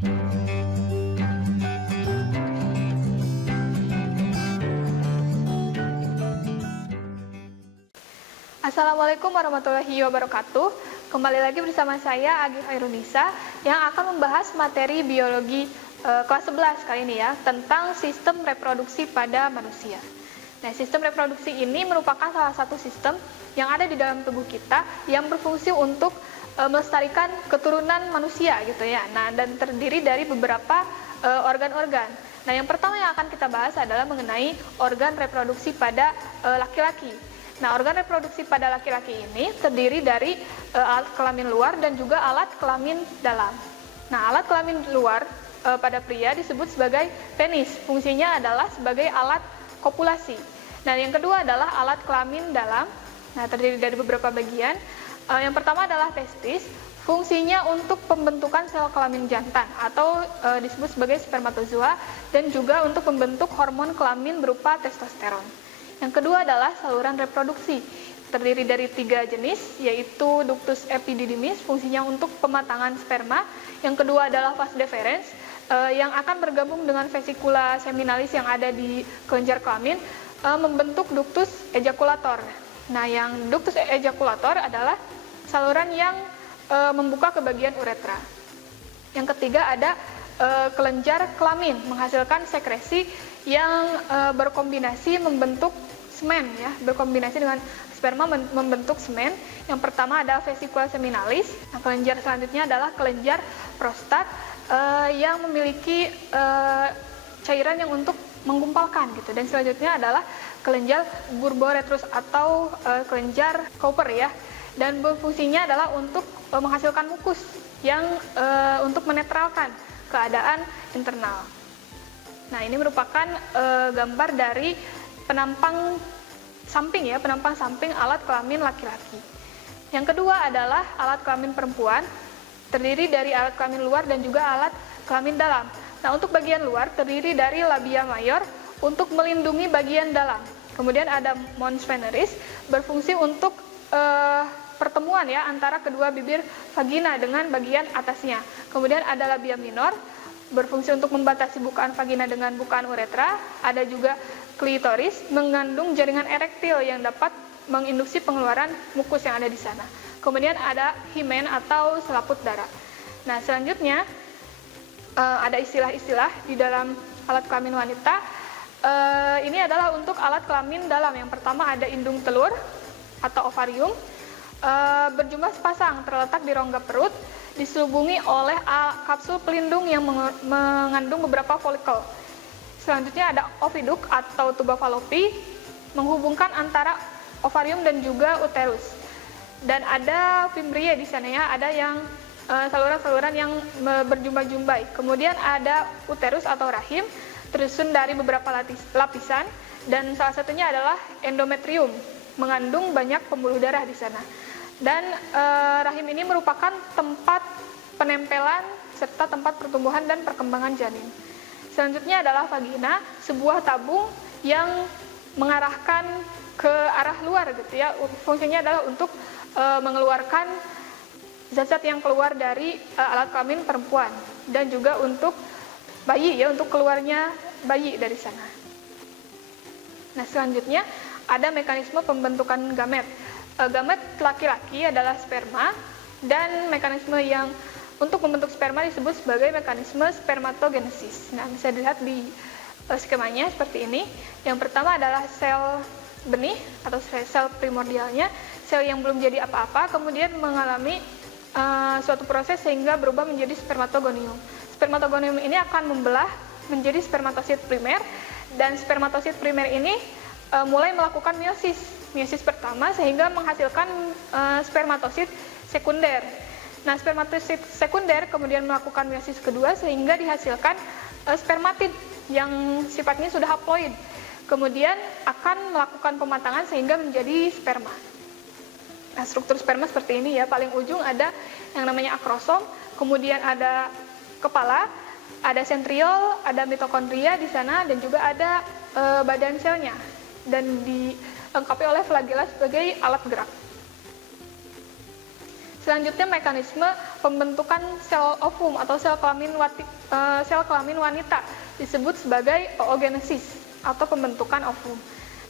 Assalamualaikum warahmatullahi wabarakatuh. Kembali lagi bersama saya Agi Khairunisa yang akan membahas materi biologi kelas 11 kali ini ya, tentang sistem reproduksi pada manusia. Nah, sistem reproduksi ini merupakan salah satu sistem yang ada di dalam tubuh kita yang berfungsi untuk melestarikan keturunan manusia gitu ya. Nah, dan terdiri dari beberapa organ-organ. Nah, yang pertama yang akan kita bahas adalah mengenai organ reproduksi pada laki-laki. Nah, organ reproduksi pada laki-laki ini terdiri dari alat kelamin luar dan juga alat kelamin dalam. Nah, alat kelamin luar pada pria disebut sebagai penis. Fungsinya adalah sebagai alat kopulasi. Nah, yang kedua adalah alat kelamin dalam. Nah, terdiri dari beberapa bagian. Yang pertama adalah testis. Fungsinya untuk pembentukan sel kelamin jantan atau disebut sebagai spermatozoa dan juga untuk membentuk hormon kelamin berupa testosteron. Yang kedua adalah saluran reproduksi, terdiri dari 3 jenis, yaitu ductus epididymis, fungsinya untuk pematangan sperma. Yang kedua adalah vas deferens, yang akan bergabung dengan vesikula seminalis yang ada di kelenjar kelamin, membentuk ductus ejaculator. Nah, yang ductus ejaculator adalah saluran yang membuka ke bagian uretra. Yang ketiga ada kelenjar kelamin, menghasilkan sekresi yang berkombinasi membentuk semen ya, berkombinasi dengan sperma membentuk semen. Yang pertama ada vesikula seminalis. Nah, kelenjar selanjutnya adalah kelenjar prostat yang memiliki cairan yang untuk menggumpalkan gitu. Dan selanjutnya adalah kelenjar bulboretrus atau kelenjar Cowper ya. Dan fungsinya adalah untuk menghasilkan mukus yang untuk menetralkan keadaan internal. Nah, ini merupakan gambar dari penampang samping ya, penampang samping alat kelamin laki-laki. Yang kedua adalah alat kelamin perempuan, terdiri dari alat kelamin luar dan juga alat kelamin dalam. Nah, untuk bagian luar terdiri dari labia mayor untuk melindungi bagian dalam. Kemudian ada mons veneris, berfungsi untuk pertemuan ya antara kedua bibir vagina dengan bagian atasnya. Kemudian ada labia minor, berfungsi untuk membatasi bukaan vagina dengan bukaan uretra. Ada juga klitoris, mengandung jaringan erektil yang dapat menginduksi pengeluaran mukus yang ada di sana. Kemudian ada himen atau selaput darah. Nah, selanjutnya ada istilah-istilah di dalam alat kelamin wanita. Ini adalah untuk alat kelamin dalam. Yang pertama ada indung telur atau ovarium, berjumlah sepasang, terletak di rongga perut, diselubungi oleh kapsul pelindung yang mengandung beberapa folikel. Selanjutnya ada oviduk atau tuba falopi, menghubungkan antara ovarium dan juga uterus. Dan ada fimbria di sana ya, ada yang saluran-saluran yang berjumpa-jumpai. Kemudian ada uterus atau rahim, tersusun dari beberapa lapisan, dan salah satunya adalah endometrium, mengandung banyak pembuluh darah di sana. Dan rahim ini merupakan tempat penempelan serta tempat pertumbuhan dan perkembangan janin. Selanjutnya adalah vagina, sebuah tabung yang mengarahkan ke arah luar gitu ya. Fungsinya adalah untuk mengeluarkan zat-zat yang keluar dari alat kelamin perempuan dan juga untuk bayi ya, untuk keluarnya bayi dari sana. Nah, selanjutnya ada mekanisme pembentukan gamet. Gamet laki-laki adalah sperma, dan mekanisme yang untuk membentuk sperma disebut sebagai mekanisme spermatogenesis. Nah, bisa dilihat di skemanya seperti ini. Yang pertama adalah sel benih atau sel primordialnya, sel yang belum jadi apa-apa, kemudian mengalami suatu proses sehingga berubah menjadi spermatogonium. Spermatogonium ini akan membelah menjadi spermatosit primer, dan spermatosit primer ini mulai melakukan meiosis pertama sehingga menghasilkan spermatosit sekunder. Nah, spermatosit sekunder kemudian melakukan meiosis kedua sehingga dihasilkan spermatid yang sifatnya sudah haploid. Kemudian akan melakukan pematangan sehingga menjadi sperma. Nah, struktur sperma seperti ini ya, paling ujung ada yang namanya akrosom, kemudian ada kepala, ada sentriol, ada mitokondria di sana, dan juga ada badan selnya, dan dilengkapi oleh flagella sebagai alat gerak. Selanjutnya mekanisme pembentukan sel ovum atau sel kelamin wanita disebut sebagai oogenesis atau pembentukan ovum.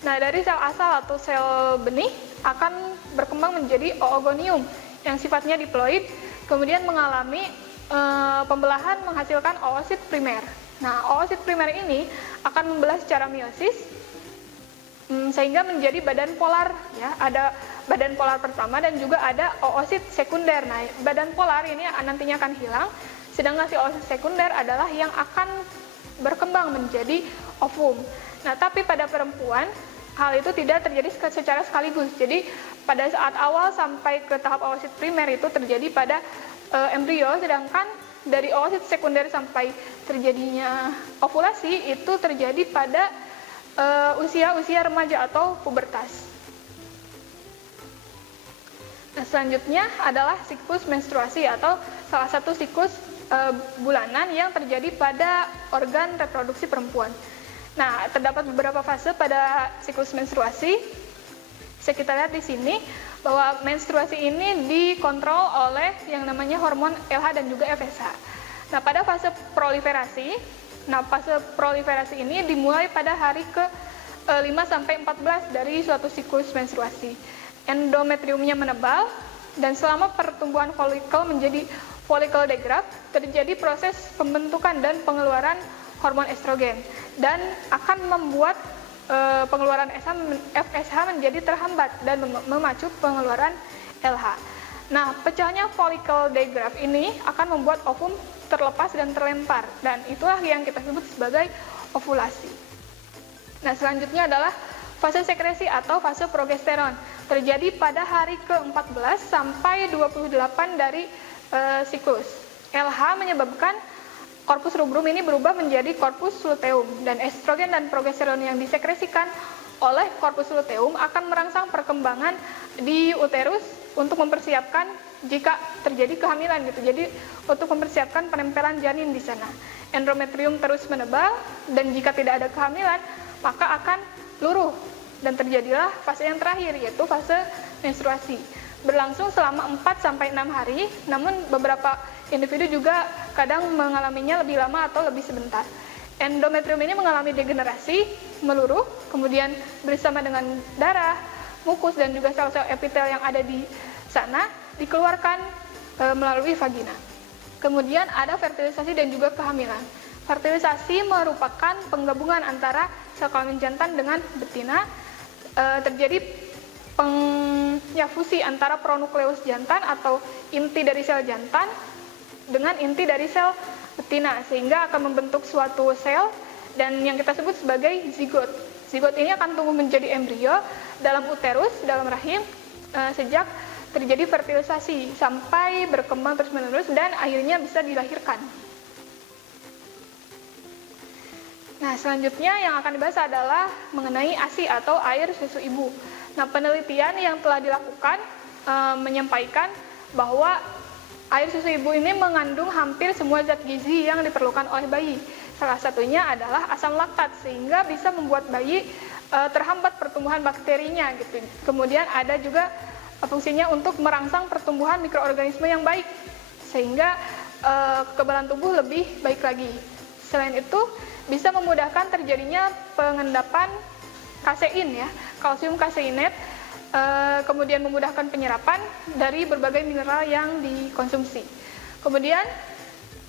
Nah, dari sel asal atau sel benih akan berkembang menjadi oogonium yang sifatnya diploid, kemudian mengalami pembelahan menghasilkan oosit primer. Nah, oosit primer ini akan membelah secara meiosis sehingga menjadi badan polar, ya. Ada badan polar pertama dan juga ada oosit sekunder. Nah, badan polar ini nantinya akan hilang, sedangkan si oosit sekunder adalah yang akan berkembang menjadi ovum. Nah, tapi pada perempuan hal itu tidak terjadi secara sekaligus. Jadi pada saat awal sampai ke tahap oosit primer itu terjadi pada embrio, sedangkan dari oosit sekunder sampai terjadinya ovulasi itu terjadi pada usia remaja atau pubertas. Nah, selanjutnya adalah siklus menstruasi atau salah satu siklus bulanan yang terjadi pada organ reproduksi perempuan. Nah, terdapat beberapa fase pada siklus menstruasi. Bisa kita lihat di sini bahwa menstruasi ini dikontrol oleh yang namanya hormon LH dan juga FSH. Nah, pada fase proliferasi ini dimulai pada hari ke 5 sampai 14 dari suatu siklus menstruasi. Endometriumnya menebal dan selama pertumbuhan folikel menjadi follicle degrowth terjadi proses pembentukan dan pengeluaran hormon estrogen dan akan membuat pengeluaran FSH menjadi terhambat dan memacu pengeluaran LH. Nah, pecahnya follicle degrowth ini akan membuat ovum terlepas dan terlempar, dan itulah yang kita sebut sebagai ovulasi. Nah, selanjutnya adalah fase sekresi atau fase progesteron. Terjadi pada hari ke-14 sampai 28 dari siklus. LH menyebabkan korpus rubrum ini berubah menjadi korpus luteum, dan estrogen dan progesteron yang disekresikan oleh korpus luteum akan merangsang perkembangan di uterus untuk mempersiapkan jika terjadi kehamilan gitu. Jadi untuk mempersiapkan penempelan janin di sana. Endometrium terus menebal dan jika tidak ada kehamilan maka akan luruh dan terjadilah fase yang terakhir yaitu fase menstruasi. Berlangsung selama 4 sampai 6 hari, namun beberapa individu juga kadang mengalaminya lebih lama atau lebih sebentar. Endometrium ini mengalami degenerasi, meluruh, kemudian bersama dengan darah, mukus dan juga sel-sel epitel yang ada di sana dikeluarkan melalui vagina. Kemudian ada fertilisasi dan juga kehamilan. Fertilisasi merupakan penggabungan antara sel kelamin jantan dengan betina. Terjadi fusi antara pronukleus jantan atau inti dari sel jantan dengan inti dari sel betina sehingga akan membentuk suatu sel dan yang kita sebut sebagai zigot. Zigot ini akan tumbuh menjadi embrio dalam uterus, dalam rahim sejak terjadi fertilisasi sampai berkembang terus-menerus dan akhirnya bisa dilahirkan. Nah, selanjutnya yang akan dibahas adalah mengenai ASI atau air susu ibu. Nah, penelitian yang telah dilakukan menyampaikan bahwa air susu ibu ini mengandung hampir semua zat gizi yang diperlukan oleh bayi. Salah satunya adalah asam laktat sehingga bisa membuat bayi terhambat pertumbuhan bakterinya gitu. Kemudian ada juga fungsinya untuk merangsang pertumbuhan mikroorganisme yang baik sehingga kekebalan tubuh lebih baik lagi. Selain itu, bisa memudahkan terjadinya pengendapan kasein ya, kalsium kaseinat, kemudian memudahkan penyerapan dari berbagai mineral yang dikonsumsi. Kemudian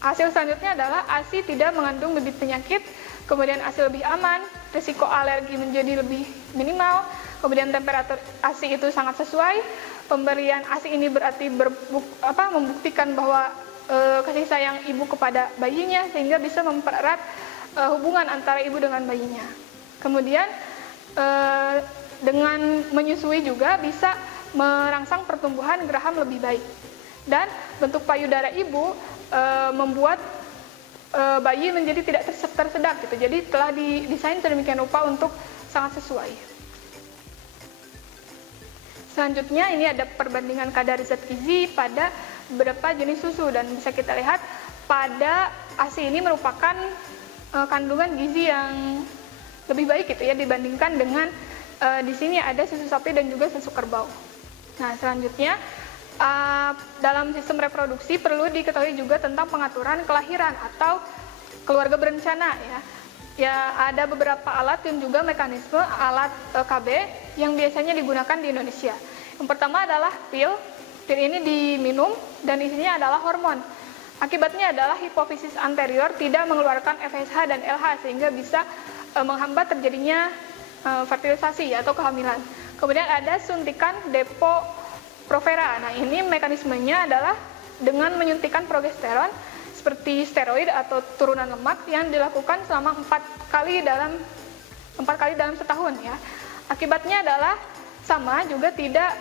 hasil selanjutnya adalah ASI tidak mengandung bibit penyakit, kemudian ASI lebih aman, risiko alergi menjadi lebih minimal, kemudian temperatur ASI itu sangat sesuai. Pemberian ASI ini berarti membuktikan bahwa kasih sayang ibu kepada bayinya sehingga bisa mempererat hubungan antara ibu dengan bayinya. Kemudian dengan menyusui juga bisa merangsang pertumbuhan geraham lebih baik. Dan bentuk payudara ibu membuat bayi menjadi tidak tersedak gitu. Jadi telah didesain sedemikian rupa untuk sangat sesuai. Selanjutnya ini ada perbandingan kadar zat gizi pada beberapa jenis susu dan bisa kita lihat pada ASI ini merupakan kandungan gizi yang lebih baik gitu ya dibandingkan dengan di sini ada susu sapi dan juga susu kerbau. Nah, selanjutnya dalam sistem reproduksi perlu diketahui juga tentang pengaturan kelahiran atau keluarga berencana ya. Ya, ada beberapa alat dan juga mekanisme alat KB yang biasanya digunakan di Indonesia. Yang pertama adalah pil. Pil ini diminum dan isinya adalah hormon. Akibatnya adalah hipofisis anterior tidak mengeluarkan FSH dan LH sehingga bisa menghambat terjadinya fertilisasi atau kehamilan. Kemudian ada suntikan Depo-Provera. Nah, ini mekanismenya adalah dengan menyuntikkan progesteron seperti steroid atau turunan lemak yang dilakukan selama 4 kali dalam setahun ya. Akibatnya adalah sama juga tidak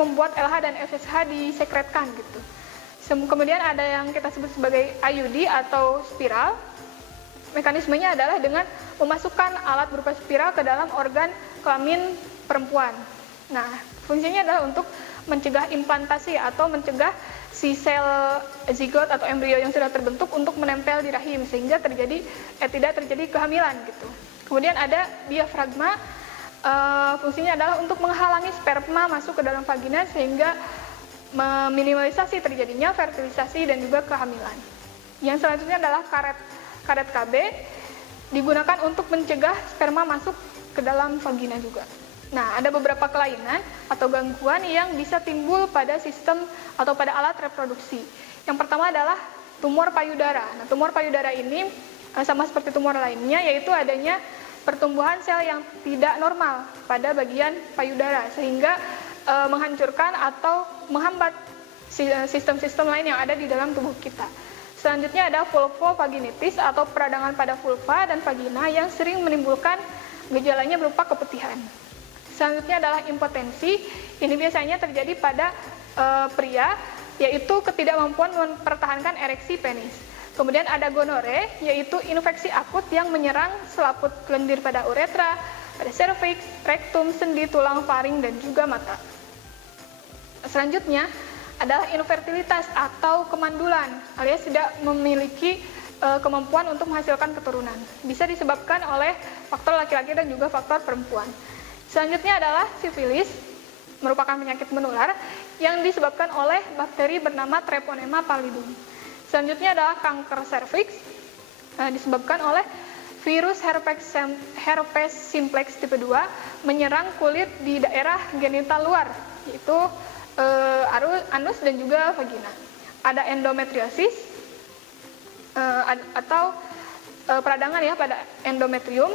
membuat LH dan FSH disekretkan gitu. Kemudian ada yang kita sebut sebagai IUD atau spiral. Mekanismenya adalah dengan memasukkan alat berupa spiral ke dalam organ kelamin perempuan. Nah, fungsinya adalah untuk mencegah implantasi atau mencegah si sel zigot atau embrio yang sudah terbentuk untuk menempel di rahim sehingga tidak terjadi kehamilan gitu. Kemudian ada diafragma, fungsinya adalah untuk menghalangi sperma masuk ke dalam vagina sehingga meminimalisasi terjadinya fertilisasi dan juga kehamilan. Yang selanjutnya adalah karet KB, digunakan untuk mencegah sperma masuk ke dalam vagina juga. Nah, ada beberapa kelainan atau gangguan yang bisa timbul pada sistem atau pada alat reproduksi. Yang pertama adalah tumor payudara. Nah, tumor payudara ini sama seperti tumor lainnya, yaitu adanya pertumbuhan sel yang tidak normal pada bagian payudara, sehingga menghancurkan atau menghambat sistem-sistem lain yang ada di dalam tubuh kita. Selanjutnya ada vulvovaginitis atau peradangan pada vulva dan vagina yang sering menimbulkan gejalanya berupa keputihan. Selanjutnya adalah impotensi. Ini biasanya terjadi pada pria, yaitu ketidakmampuan mempertahankan ereksi penis. Kemudian ada gonore, yaitu infeksi akut yang menyerang selaput lendir pada uretra, pada serviks, rektum, sendi, tulang, faring, dan juga mata. Selanjutnya adalah infertilitas atau kemandulan, alias tidak memiliki kemampuan untuk menghasilkan keturunan. Bisa disebabkan oleh faktor laki-laki dan juga faktor perempuan. Selanjutnya adalah sifilis, merupakan penyakit menular yang disebabkan oleh bakteri bernama Treponema pallidum. Selanjutnya adalah kanker serviks, disebabkan oleh virus herpes simplex tipe 2 menyerang kulit di daerah genital luar, yaitu anus dan juga vagina. Ada endometriosis atau peradangan ya pada endometrium.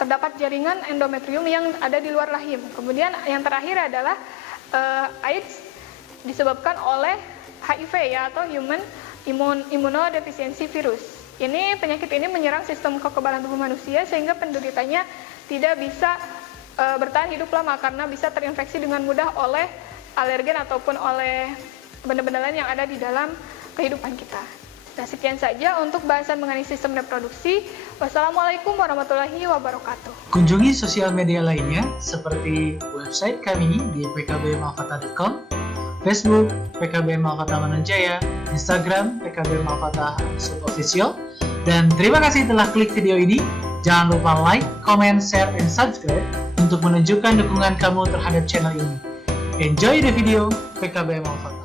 Terdapat jaringan endometrium yang ada di luar rahim. Kemudian yang terakhir adalah AIDS disebabkan oleh HIV ya atau human immunodeficiency virus. Penyakit ini menyerang sistem kekebalan tubuh manusia sehingga penderitanya tidak bisa bertahan hidup lama karena bisa terinfeksi dengan mudah oleh alergen ataupun oleh benda-benda lain yang ada di dalam kehidupan kita. Nah, sekian saja untuk bahasan mengenai sistem reproduksi. Wassalamualaikum warahmatullahi wabarakatuh. Kunjungi sosial media lainnya seperti website kami di pkbmalfata.com, Facebook PKB Malfata Manunjaya, Instagram PKB Malfata _official. Dan terima kasih telah klik video ini. Jangan lupa like, comment, share, and subscribe untuk menunjukkan dukungan kamu terhadap channel ini. Enjoy the video PKB Malfata.